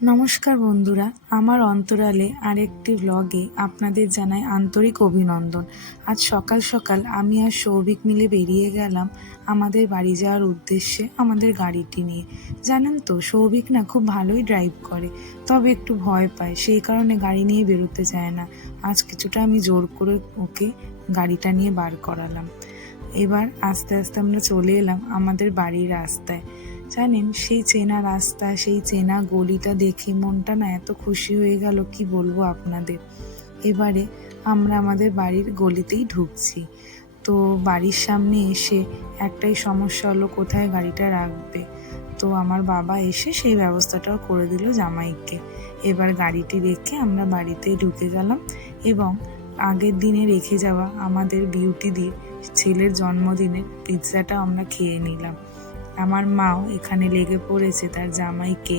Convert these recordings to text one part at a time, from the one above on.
নমস্কার বন্ধুরা, আমার অন্তরালে আরেকটি ব্লগে আপনাদের জানাই আন্তরিক অভিনন্দন। আজ সকাল সকাল আমি আর সৌভিক মিলে বেরিয়ে গেলাম আমাদের বাড়ি যাওয়ার উদ্দেশ্যে আমাদের গাড়িটি নিয়ে। জানেন তো, সৌভিক না খুব ভালোই ড্রাইভ করে, তবে একটু ভয় পায়, সেই কারণে গাড়ি নিয়ে বেরোতে চায় না। আজ কিছুটা আমি জোর করে ওকে গাড়িটা নিয়ে বার করালাম। এবার আস্তে আস্তে আমরা চলে এলাম আমাদের বাড়ির রাস্তায়। জানেন, সেই চেনা রাস্তা, সেই চেনা গলিটা দেখে মনটা না এত খুশি হয়ে গেল, কি বলবো আপনাদের। এবারে আমরা আমাদের বাড়ির গলিতেই ঢুকছি। তো বাড়ির সামনে এসে একটাই সমস্যা হলো, কোথায় গাড়িটা রাখবে। তো আমার বাবা এসে সেই ব্যবস্থাটাও করে দিল জামাইকে। এবার গাড়িটি রেখে আমরা বাড়িতেই ঢুকে গেলাম এবং আগের দিনে রেখে যাওয়া আমাদের বিউটিদির ছেলের জন্মদিনের পিৎজাটা আমরা খেয়ে নিলাম। আমার মাও এখানে লেগে পড়েছে তার জামাইকে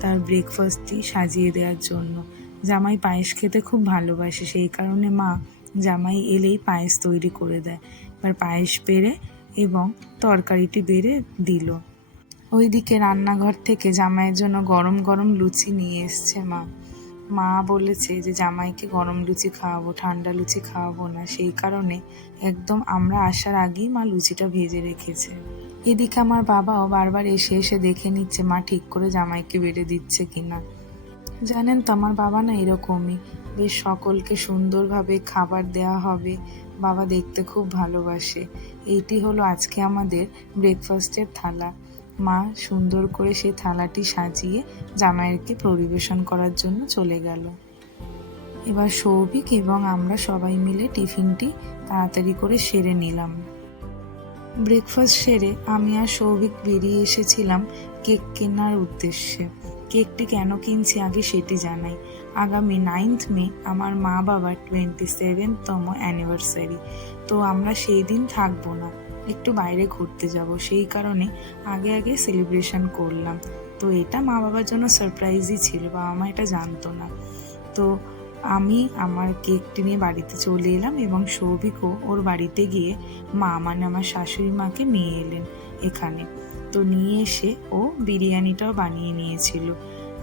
তার ব্রেকফাস্টটি সাজিয়ে দেওয়ার জন্য। জামাই পায়েস খেতে খুব ভালোবাসে, সেই কারণে মা জামাই এলেই পায়েস তৈরি করে দেয়। এবার পায়েস বেড়ে এবং তরকারিটি বেড়ে দিল। ওইদিকে রান্নাঘর থেকে জামাইয়ের জন্য গরম গরম লুচি নিয়ে এসছে মা বলেছে যে জামাইকে গরম লুচি খাওয়াবো, ঠান্ডা লুচি খাওয়াবো না, সেই কারণে একদম আমরা আসার আগেই মা লুচিটা ভেজে রেখেছে। এদিকে আমার বাবাও বারবার এসে এসে দেখে নিচ্ছে মা ঠিক করে জামাইকে বেড়ে দিচ্ছে কিনা। জানেন তো, আমার বাবা না এরকমই, বেশ সকলকে সুন্দরভাবে খাবার দেওয়া হবে, বাবা দেখতে খুব ভালোবাসে। এইটি হলো আজকে আমাদের ব্রেকফাস্টের থালা। মা সুন্দর করে সেই থালাটি সাজিয়ে জামাইয়েরকে পরিবেশন করার জন্য চলে গেল। এবার সৌভিক এবং আমরা সবাই মিলে টিফিনটি তাড়াতাড়ি করে সেরে নিলাম। ব্রেকফাস্ট সেরে আমি আর সৌভিক বেরিয়ে এসেছিলাম কেক কেনার উদ্দেশ্যে। কেকটি কেন কিনছি আগে সেটি জানাই। আগামী 9th মে আমার মা বাবার 27তম অ্যানিভার্সারি। তো আমরা সেই দিন থাকবো না, একটু বাইরে ঘুরতে যাব, সেই কারণে আগে আগে সেলিব্রেশন করলাম। তো এটা মা বাবার জন্য সারপ্রাইজই ছিল, বাবা মা এটা জানতো না। তো আমি আমার কেকটি নিয়ে বাড়িতে চলে এলাম এবং সৌভিকও ওর বাড়িতে গিয়ে মা মানে আমার শাশুড়ি মাকে নিয়ে এলেন এখানে। তো নিয়ে এসে ও বিরিয়ানিটাও বানিয়ে নিয়েছিল।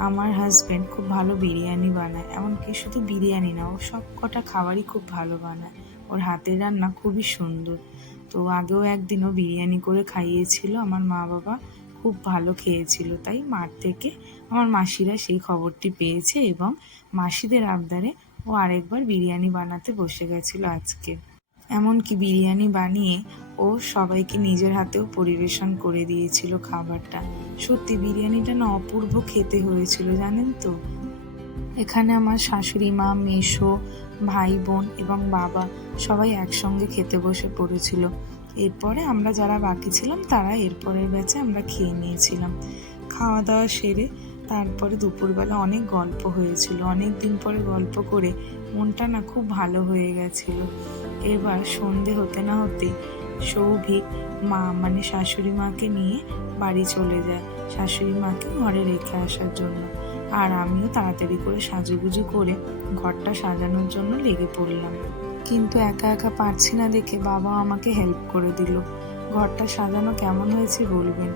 আমার হাজব্যান্ড খুব ভালো বিরিয়ানি বানায়, এমনকি শুধু বিরিয়ানি না, ও সব কটা খাবারই খুব ভালো বানায়, ওর হাতের রান্না খুবই সুন্দর। তো আগেও একদিন ও বিরিয়ানি করে খাইয়েছিল আমার মা বাবা, খুব ভালো খেয়েছিল। তাই মার থেকে আমার মাসিরা সেই খবরটি পেয়েছে এবং মাসিদের আবদারে ও আরেকবার বিরিয়ানি বানাতে বসে গেছিল আজকে। এমনকি বিরিয়ানি বানিয়ে ও সবাইকে নিজের হাতেও পরিবেশন করে দিয়েছিল খাবারটা। সত্যি বিরিয়ানিটা না অপূর্ব খেতে হয়েছিল, জানেন তো। এখানে আমার শাশুড়ি মা, মেসো, ভাই বোন এবং বাবা সবাই একসঙ্গে খেতে বসে পড়েছিল। এরপরে আমরা যারা বাকি ছিলাম তারা এরপরের ব্যাচে আমরা খেয়ে নিয়েছিলাম। খাওয়া দাওয়া সেরে তারপরে দুপুরবেলা অনেক গল্প হয়েছিল, অনেক দিন পরে গল্প করে মনটা না খুব ভালো হয়ে গেছিল। এবার সন্ধে হতে না হতেই সৌভিক মা মানে শাশুড়ি মাকে নিয়ে বাড়ি চলে যায়, শাশুড়ি মাকে ঘরে রেখে আসার জন্য। আর আমিও তাড়াতাড়ি করে সাজুগুজু করে ঘরটা সাজানোর জন্য লেগে পড়লাম। কিন্তু একা একা পারছি না দেখে বাবা আমাকে হেল্প করে দিল। ঘরটা সাজানো কেমন হয়েছে বলবেন?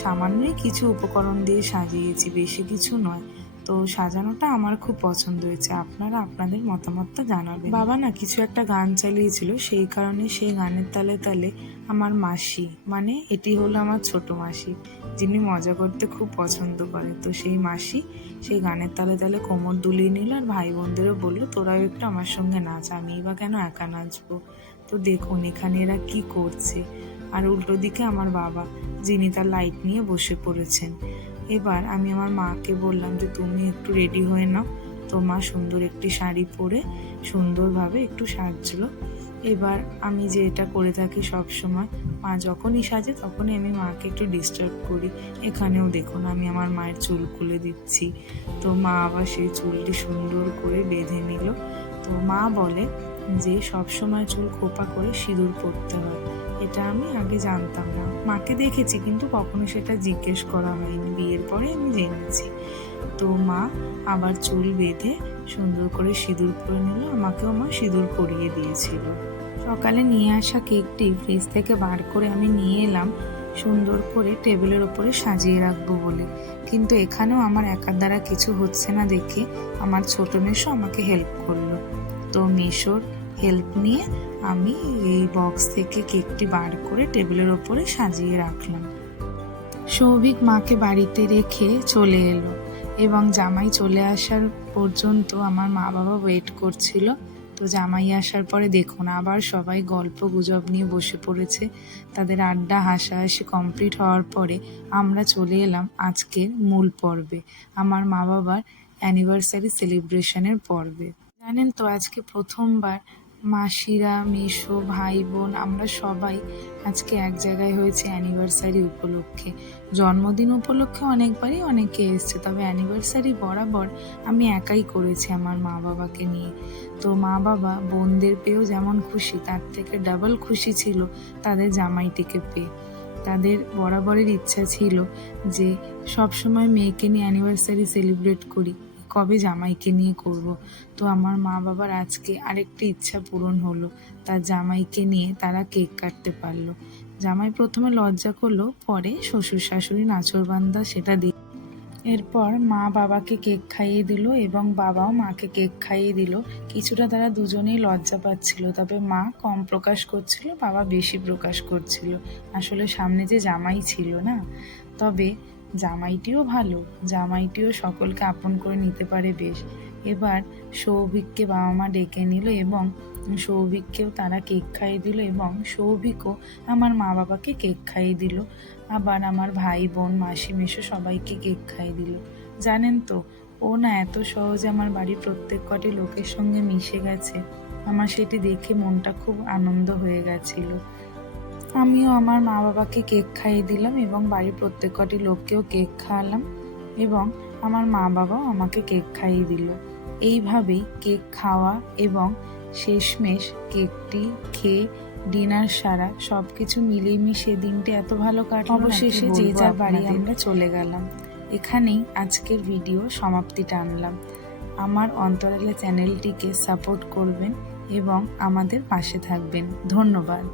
সামান্যই কিছু উপকরণ দিয়ে সাজিয়েছি, বেশি কিছু নয়। তো সাজানোটা আমার খুব পছন্দ হয়েছে, আপনারা আপনাদের মতামতটা জানাবেন। বাবা না কিছু একটা গান চালিয়েছিল, সেই কারণে সেই গানের তালে তালে আমার মাসি মানে এটি হলো আমার ছোট মাসি, যিনি মজা করতে খুব পছন্দ করে, তো সেই মাসি সেই গানের তালে তালে কোমর দুলিয়ে নিল আর ভাই বোনদেরও বললো তোরাও একটু আমার সঙ্গে নাচ, আমি বা কেন একা নাচবো। তো দেখুন এখানে এরা কি করছে। আর উল্টো দিকে আমার বাবা, যিনি তার লাইট নিয়ে বসে পড়েছেন। এবার আমি আমার মাকে বললাম যে তুমি একটু রেডি হয়ে নাও। তো মা সুন্দর একটি শাড়ি পরে সুন্দরভাবে একটু সাজলো। এবার আমি যে এটা করে থাকি সব সময়, মা যখনই সাজে তখনই আমি মাকে একটু ডিস্টার্ব করি। এখানেও দেখুন আমি আমার মায়ের চুল খুলে দিচ্ছি। তো মা আবার সেই চুলটি সুন্দর করে বেঁধে নিল। তো মা বলে যে সব সময় চুল খোপা করে সিঁদুর পরতে হয়, এটা আমি আগে জানতাম না, মাকে দেখেছি কিন্তু কখনো সেটা জিজ্ঞেস করা হয়নি, বিয়ের পরে আমি জেনেছি। তো মা আবার চুল বেঁধে সুন্দর করে সিঁদুর পরে নিল, আমাকেও মা সিঁদুর পরিয়ে দিয়েছিল। সকালে নিয়ে আসা কেকটি ফ্রিজ থেকে বার করে আমি নিয়ে এলাম সুন্দর করে টেবিলের ওপরে সাজিয়ে রাখবো বলে। কিন্তু এখানেও আমার একার দ্বারা কিছু হচ্ছে না দেখে আমার ছোট মেসো আমাকে হেল্প করলো। তো মেসোর হেল্প নিয়ে আমি এই বক্স থেকে কেকটি বার করে টেবিলের ওপরে সাজিয়ে রাখলাম। সৌভিক মাকে বাড়িতে রেখে চলে এলো এবং জামাই চলে আসার পর্যন্ত আমার মা বাবা ওয়েট করছিল। তো জামাই আসার পরে দেখুন আবার সবাই গল্প গুজব নিয়ে বসে পড়েছে। তাদের আড্ডা হাসাহাসি কমপ্লিট হওয়ার পরে আমরা চলে এলাম আজকের মূল পর্বে, আমার মা বাবার অ্যানিভার্সারি সেলিব্রেশনের পর্বে। জানেন তো আজকে প্রথমবার মাসিরা, মেসো, ভাই বোন আমরা সবাই আজকে এক জায়গায় হয়েছে অ্যানিভার্সারি উপলক্ষে। জন্মদিন উপলক্ষে অনেকবারই অনেকে এসছে, তবে অ্যানিভার্সারি বরাবর আমি একাই করেছি আমার মা বাবাকে নিয়ে। তো মা বাবা বোনদের পেয়েও যেমন খুশি, তার থেকে ডাবল খুশি ছিল তাদের জামাইটিকে পেয়ে। তাদের বরাবরের ইচ্ছা ছিল যে সবসময় মেয়েকে নিয়ে অ্যানিভার্সারি সেলিব্রেট করি, কবে জামাইকে নিয়ে করব। তো আমার মা বাবার আজকে আরেকটি ইচ্ছা পূরণ হলো, তার জামাইকে নিয়ে তারা কেক কাটতে পারলো। জামাই প্রথমে লজ্জা করলো, পরে শ্বশুর শাশুড়ি নাচরবান্দা সেটা দিয়ে এরপর মা বাবাকে কেক খাইয়ে দিল এবং বাবাও মাকে কেক খাইয়ে দিল। কিছুটা তারা দুজনেই লজ্জা পাচ্ছিল, তবে মা কম প্রকাশ করছিল, বাবা বেশি প্রকাশ করছিল। আসলে সামনে যে জামাই ছিল না, তবে জামাইটিও ভালো, জামাইটিও সকলকে আপন করে নিতে পারে বেশ। এবার সৌভিককে বাবা মা ডেকে নিল এবং সৌভিককেও তারা কেক খাইয়ে দিল এবং সৌভিকও আমার মা বাবাকে কেক খাইয়ে দিল। আবার আমার ভাই বোন, মাসি, মেসো সবাইকে কেক খাইয়ে দিল। জানেন তো ও না এত সহজে আমার বাড়ির প্রত্যেক কটি লোকের সঙ্গে মিশে গেছে, আমার সেটি দেখে মনটা খুব আনন্দ হয়ে গেছিল। আমিও আমার মা বাবাকে কেক খাইয়ে দিলাম এবং বাড়ির প্রত্যেক কটি লোককেও কেক খাওয়ালাম এবং আমার মা বাবাও আমাকে কেক খাইয়ে দিল। এইভাবেই কেক খাওয়া এবং শেষমেশ কেকটি খেয়ে ডিনার সারা সব কিছু মিলিয়ে মিশিয়ে দিনটি এত ভালো কাটলো। অবশেষে যে যার বাড়ি আমরা চলে গেলাম। এখানেই আজকের ভিডিও সমাপ্তিটা আনলাম। আমার অন্তরালে চ্যানেলটিকে সাপোর্ট করবেন এবং আমাদের পাশে থাকবেন। ধন্যবাদ।